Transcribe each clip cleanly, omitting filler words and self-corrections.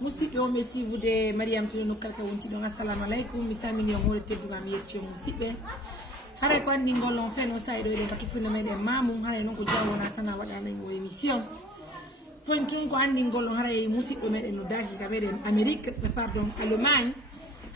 musidɓe on ɓe sivude Mariam Touré nokkal ka wonti ɗon assalamu aleykum mi samini on hoore tedduga mi yetti on musidɓe haray ko anndi ngol on fen o sayi ɗo eɗen ka tuffude meɗen mamum haray noon ko jam wona tan a waɗamen o émission foni tun ko anndi ngol on haray musidɗo meɗen no daki ka meɗen Amérique pardon Allemagne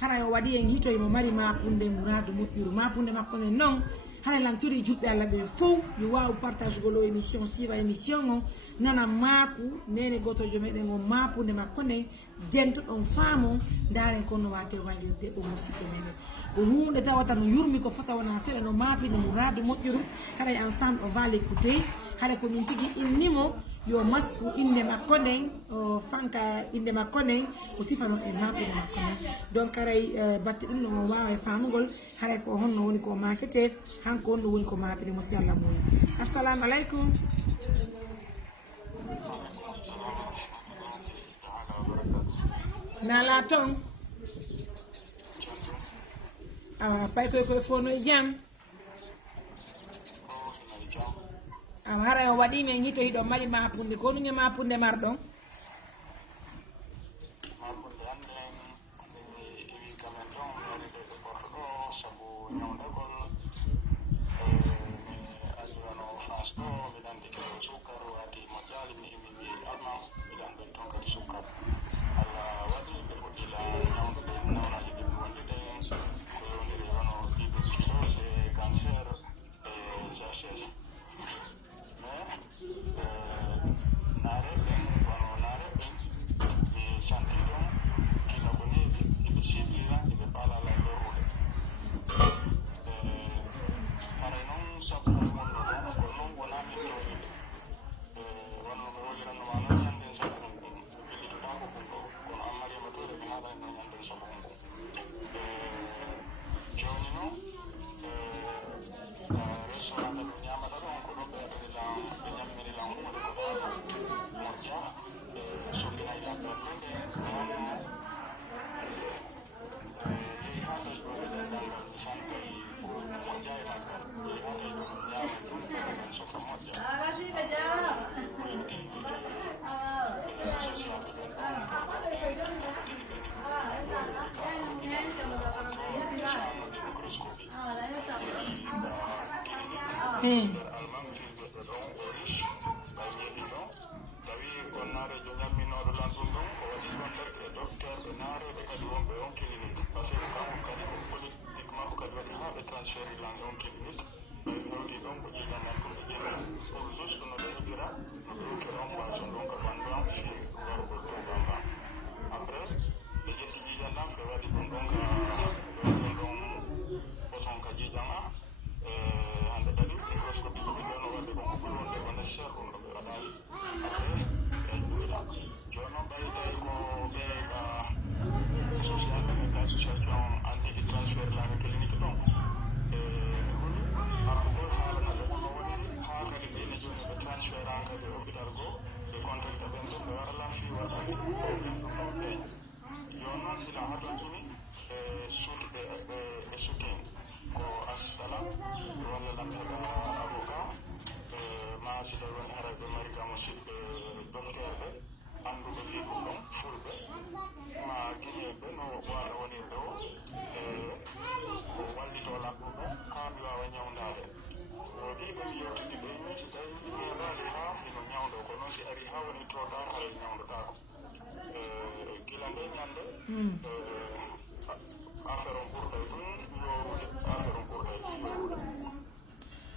haray o waɗi en hitoye mo mari mapunde mouradu moƴƴuru mapunde makko nen noon haray lantori juɓɓe Allah ɓe fof yo waw partage golo émission siwa émission o nana maku nene gotojo meɗen o mapude makko nde gento ɗon faamo daren kono wate wallirde o musidɓe meɗen ko hunde tawata no yurmi ko fota wona seɗa no mapide mouradu moƴƴuru haray ensemble on va l'écouter haɗa komin tigui innimo yo masku inde makko nden o fanka inde makko nden o sifano e mapude makko nden donc haray batte ɗum ɗon o wawa e famugol haray ko honno woni ko makete hanko on ɗo woni ko mapide mo si Allah muyi assalamu aleykum nala ton awa pay koye fono e jam awa haray o waɗi men hito hiɗo mari mapunde ko ɗum e mapunde marɗon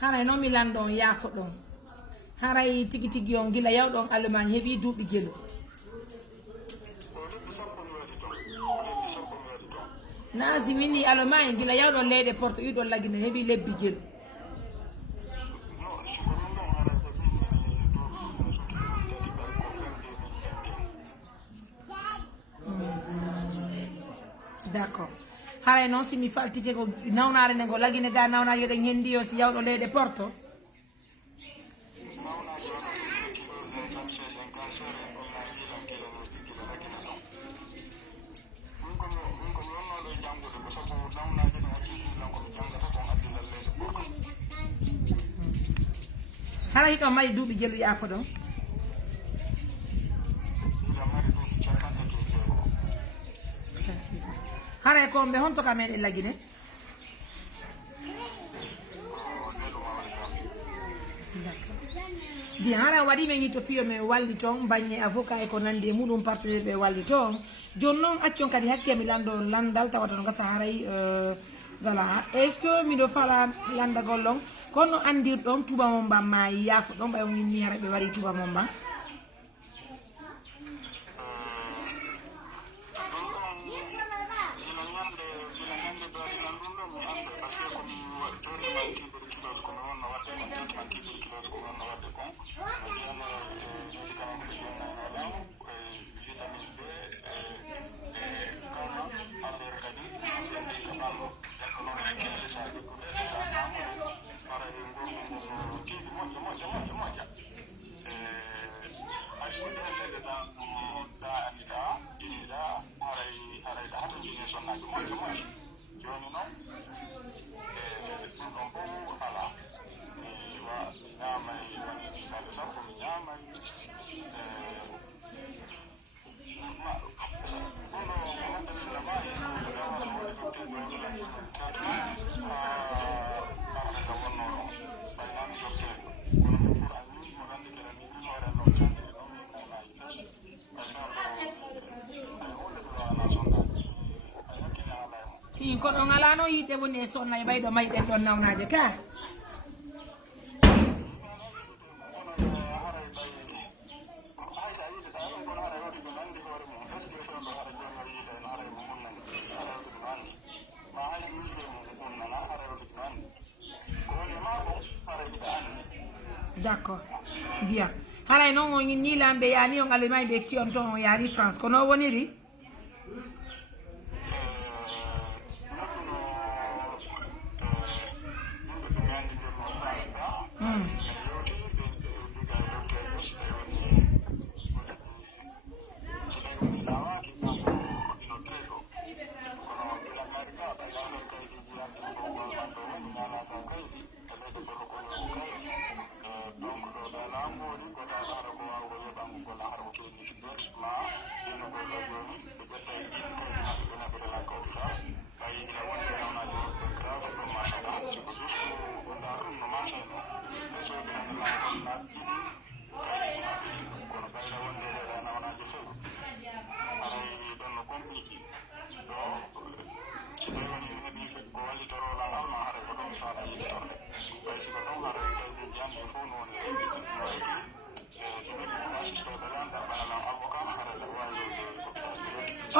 haray noon mi lanɗon yaafo ɗon haray tigi tigi on gila yawɗon Allemagne heeɓi duuɓi gelo naasi mini Allemagne gila yawɗon leyɗe porte iɗon lagine heeɓi lebbi gelo d'accord haray noon simi faltike ko nawnare nde ngo lagine ga nawnare yoɗen hendi o si yawɗo leyɗe porto hara hiɗo mari duuɓi jelu yaafo ɗon haray ko be honto ka meɗen lagine bien hara waɗi men yitto fiyo men walli toon bañe avocat e ko nandi e muɗum partenaire ɓe walli toon joni noon accon kadi hakke mi lando landal tawata no gasa haray voilà est ce que miɗo fala landagol ɗon kono andirɗon tuba mo mbam ma yaafo ɗon ɓay ni hara ɓe waɗi tuba mo mbam kono ngalano yidde woni e sonna e ɓayɗo mayɗen ɗon nawnaje ka d'accord bien haray noon o ni lamɓe yani on alemay ɓe tiyon ton o yaari France kono woniri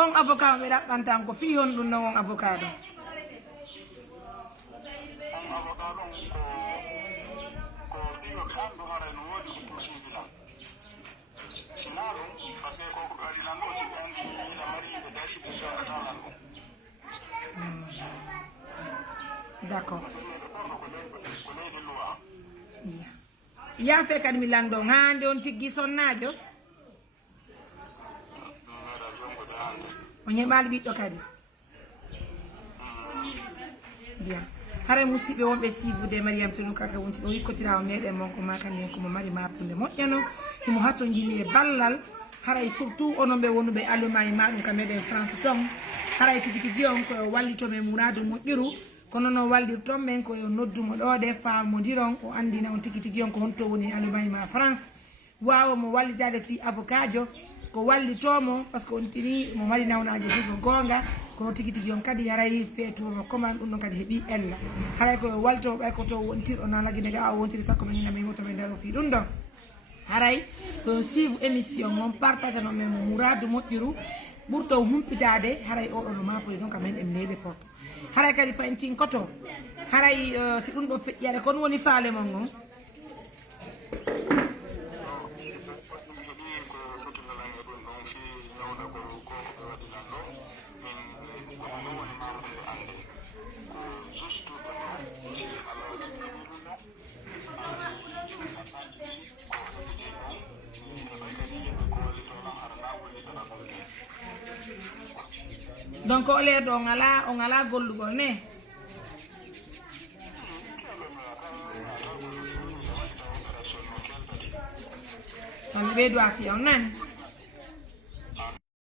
on avocat ɓe ɗaɓɓantan ko fi hon ɗum non on avocat ɗum d'accord yaafe kadi mi lando hande on tigui sonnajo o ñeɓali ɓiɗɗo kadi bien hara musidɓe wonɓe sivude mariame teno kaka wonti ɗo yikkotirawo meɗen monko makani en komo mari mapude moƴƴano himo hatto jini e ballal haray surtout onon ɓe wonuɓe allemagne maɗum ka meɗen france ton haray tigui tigui on koyo wallitomen mouradu moƴƴiru kono no wallirton men koyo noddumo ɗode famodiron o andina on tigui tigui on ko honto woni allemagne ma france wawa mo wallitade fi avocat jo ko wallitomo par ce que on tini mo mari nawnaji fi ko gonga kono tigui tigui on kadi haray feetumo commande ɗum ɗon kadi heeɓi ella haray koyo wallitomo ɓay ko to wontirɗo na laguine ga o wontiri sakko men ñinami motoɓe nder o fi ɗum ɗon haray ko suive émission on partage no men mo mouradu moƴƴiru ɓurto humpitade haray oɗo no mapoye donc amen en neeɓe porto haray kadi fayntin koto haray si ɗum ɗo feƴƴade kon woni faale mon on donc o leer ɗo o ngala gollugol ne on ɓeydo a fiya on nani